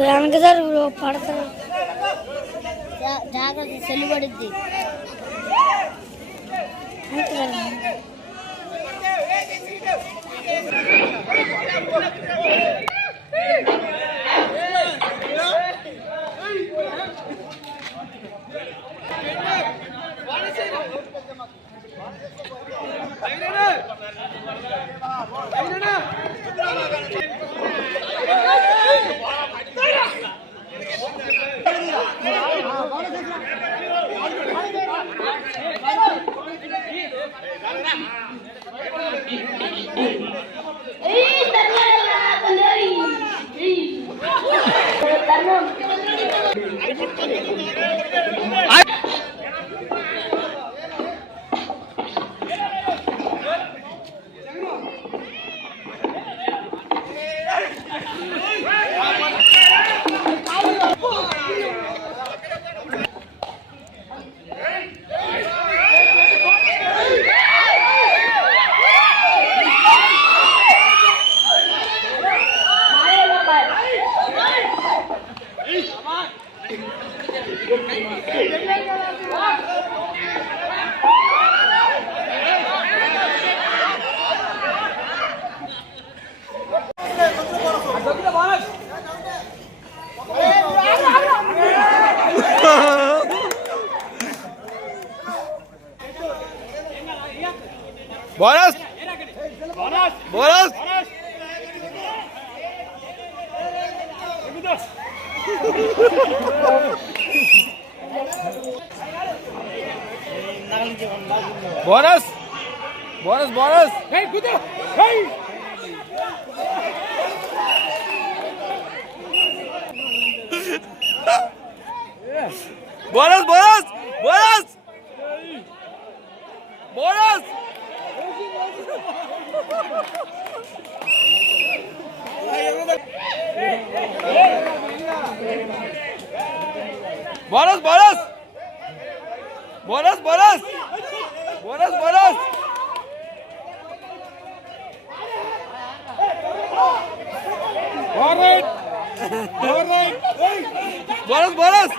వెనకదారు పడతారు జాగ్రత్త చెల్లుబడిద్ది Boras! Boras! Boras! Boras! Boras! Hey, kuda! Hey! Boras! Boras! Boras! Boras! Boras! Boras! Boras! Boras! Boras! Boras! Alright! Alright! Boras! Boras!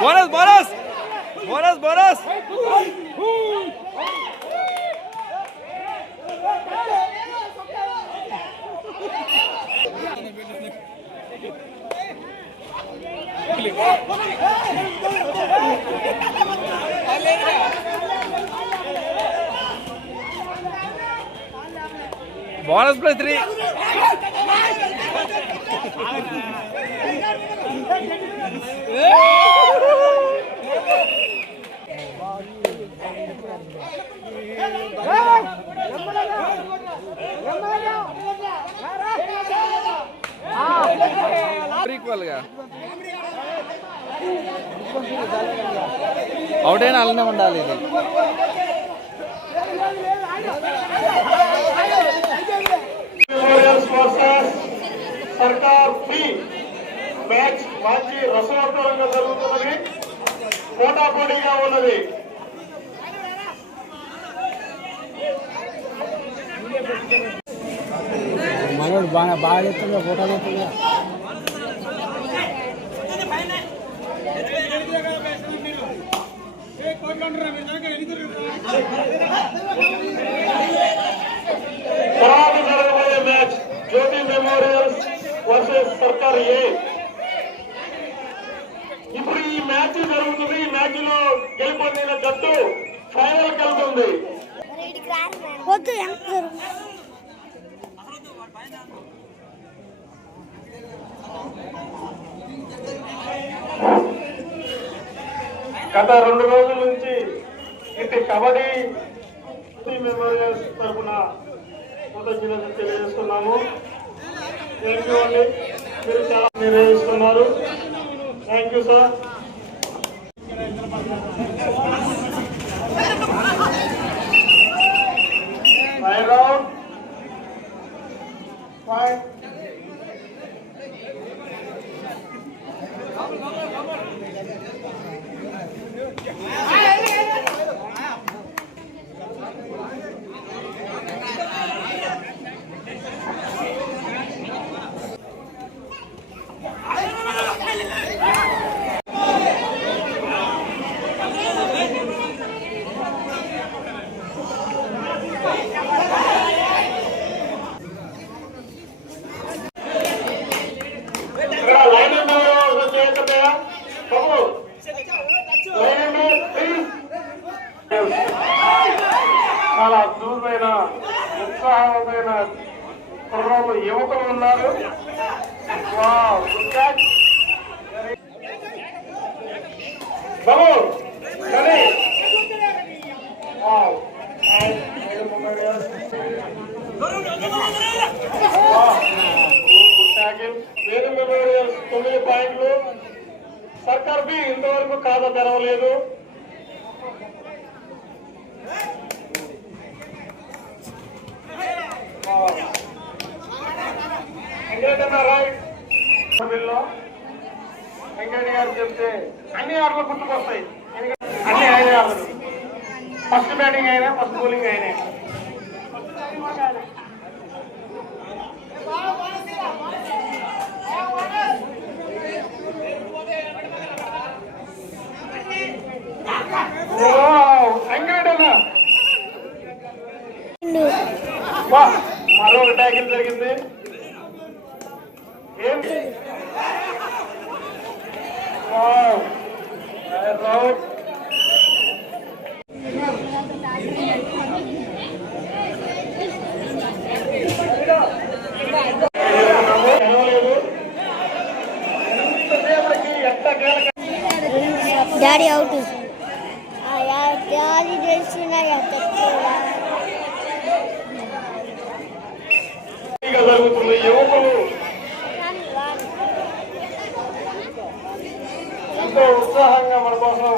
Boras! Boras! Boras! Boras! Bonus play 3. Equal ga. Out అయినా అలానే ఉండాలి ఇది. సర్కార్ B match మంచి రసవత్తరంగా జరుగుతున్నది, పోటాపోటీగా ఉన్నది. మనోడు బాగా చెప్తుందా, ఫోటో చెప్తుందా? తర్వాత జరగబోయే మ్యాచ్ జ్యోతి మెమోరియల్స్ వర్సెస్ సర్కార్ ఏ. ఇప్పుడు ఈ మ్యాచ్ జరుగుతుంది. ఈ మ్యాచ్ లో గెలుపొందిన జట్టు ఫైనల్ కలుగుతుంది. గత 2 రోజుల నుంచి ఇటు కబడ్డీ మెమోరియల్స్ తరఫున కృతజ్ఞతలు తెలియజేస్తున్నాము. థ్యాంక్ యూ అండి, మీరు చాలా నిర్వహిస్తున్నారు. Thank you sir. చాలా అద్భుతమైన ఉత్సాహమైన కుర్రాళ్ళు యువకులు ఉన్నారు. బాబు వేద మెమోరియల్స్ 9 పాయింట్లు. సర్కార్ బి ఇంతవరకు ఖాతా తెరవలేదు. వెంకయ్య గారు చెప్తే అన్ని ఆటలు గుర్తుకొస్తాయి. అన్ని ఆయన ఆటలు, ఫస్ట్ బ్యాటింగ్ అయినా ఫస్ట్ బౌలింగ్ అయినా. మరో ట్యాకిల్ జరిగింది. ఏం డాడీ అవుట్. డాడీ చేస్తున్నాయా జరుగుతుంది. యువకులు ఎంతో ఉత్సాహంగా మన కోసం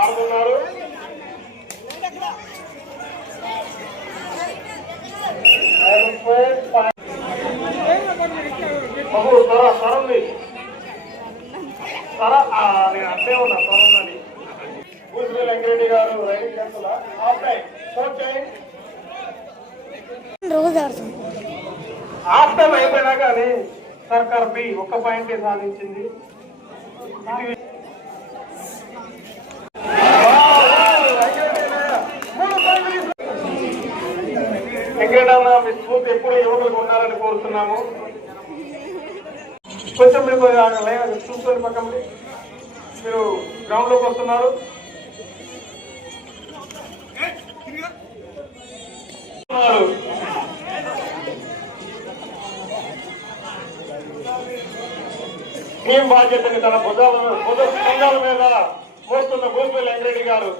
ఆడుతున్నారు. బాబు స్వరంది నేను అంటే ఉన్నా స్వరందని. భూశ్రీ వెంకరెడ్డి గారు రైడింగ్ చేస్తున్నా. రోజు ఆడుతుంది. హాఫ్ టైం అయిపోయినా కానీ సర్కార్ బి 1 పాయింట్ సాధించింది. వెంకటన్న మీ స్ఫూర్తి ఎప్పుడు యువకులకు ఉండాలని కోరుతున్నాము. కొంచెం మీరు చూసుకొని పక్కన మీరు గ్రౌండ్ లోకి వస్తున్నారు. టీం బాధ్యతని తన భుజాల మీద మోస్తున్న భూపల్లి వెంకరెడ్డి గారు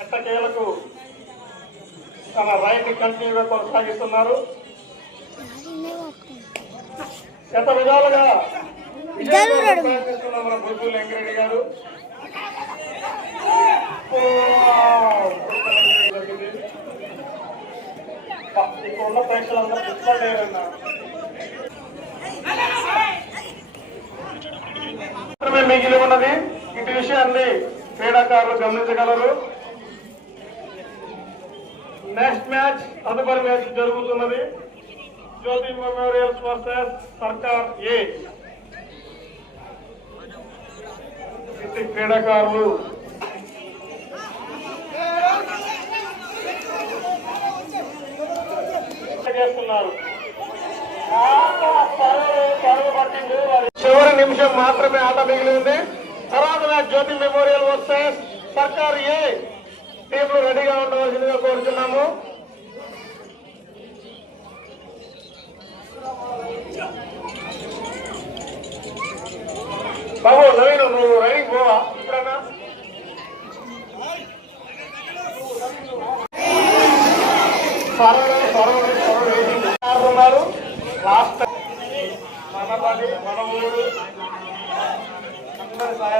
ఎట్టకేలకు తన రైట్ కంటిన్యూగా కొనసాగిస్తున్నారు. గత విధాలుగా ప్రయత్నిస్తున్న మన భూపల్లి వెంకరెడ్డి గారు ఇక్కడ ఉన్న ప్రేక్షకులందరూ పుష్పలేరన్నారు. మాత్రమే మిగిలి ఉన్నది. ఇటు విషయాన్ని క్రీడాకారులు గమనించగలరు. నెక్స్ట్ మ్యాచ్ తదుపరి మ్యాచ్ జరుగుతున్నది. జ్యోతి మెమోరియల్స్ వర్సెస్ సర్కార్ ఏ. ఇటు క్రీడాకారులు చేస్తున్నారు. చివరి నిమిషం మాత్రమే ఆట మిగిలింది. తర్వాత మ్యాచ్ జ్యోతి మెమోరియల్ వర్సెస్ సర్కార్ ఏ. టీంలు రెడీగా ఉండవలసిందిగా కోరుతున్నాము. బాబు నవీన్, నువ్వు రైడింగ్ పోవా ఇప్పుడన్నా? ఉన్నారు లాస్ట్ మన ఊరు అందరి సహాయ